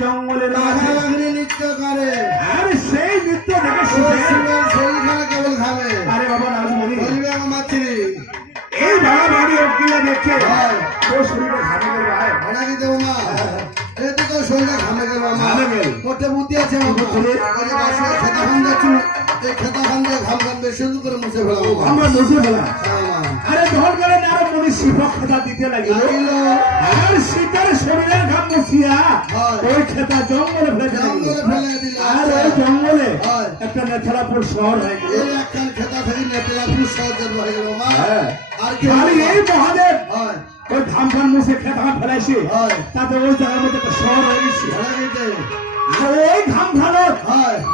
জঙ্গলে নৃত্য করে আরে সেই নৃত্য দেখে কেবল খাবে আরে বাবা বলবে আমার মাছি এই বাবা বাড়ি অকিলা দেখছে তোর শরীরে ঘামে গেল ভাড়া কি দেবো মা এতে তো শরীরে ঘামে গেল করতে বুদ্ধি আছে খেতা খান যাচ্ছি এই খেতা খান দিয়ে ঘাম ঘাম দিয়ে শুধু করে মুছে ফেলাম আমরা মুছে ফেলাম আরে ধর গেলেন আরো মনে শিবক খেতা দিতে লাগিল আর শীতের শরীরের ঘাম মুছিয়া ওই খেতা জঙ্গলে ফেলে দিল আর ওই জঙ্গলে একটা নেথলাপুর শহর হয়ে গেল এই একটা খেতা থেকে নেথলাপুর শহর হয়ে গেল মা আর এই মহাদেব ওই ধাম ধান মুছে খেতা ফেলাইছে তাতে ওই জায়গার মধ্যে একটা শহর হয়ে গেছে ওই ধাম ধানত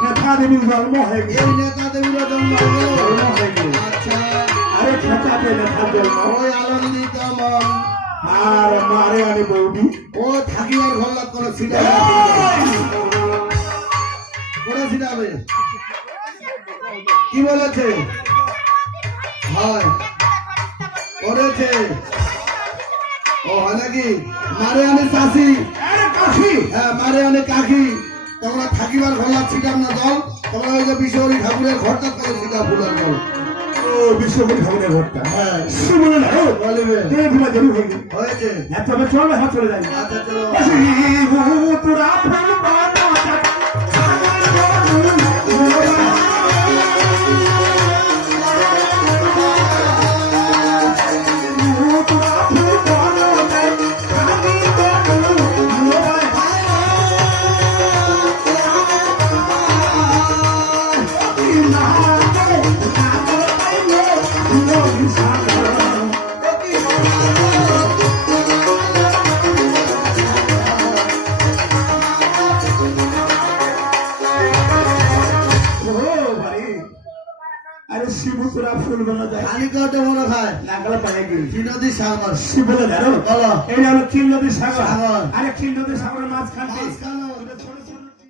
নেতা দেবীর জন্ম হয়ে গেল নেতা দেবীর জন্ম হয়ে গেল আচ্ছা আরে খেতাতে নেতা জন্ম ওই আনন্দিত মন আর মারে আনি বৌদি ও থাকিবার ঘর লাগ করে ছিটাবে করে ছিটাবে কি বলেছে হয় করেছে ও হয় নাকি মারে আনে চাষি কাকি হ্যাঁ মারে আনে কাকি তোমরা থাকিবার ঘর লাগ ছিটাম না জল তোমরা ওই যে বিশ্বহরি ঠাকুরের ঘরটা করে ছিটা ফুলের জল বিশ্বকবি ঠাকুরের ঘরটা হ্যাঁ বলে না বলবে হয়েছে তবে চলে হাত চলে যাই আচ্ছা চলো তোরা শিবুরা ফুল বানা যায় পানি কত মনে খায় নাগালে পানি গিরি কি নদী সাগর শিবলে জানো বলো এই হলো কি নদী সাগর সাগর আরে কি নদী সাগরের মাঝখানে মাঝখানে ছোট ছোট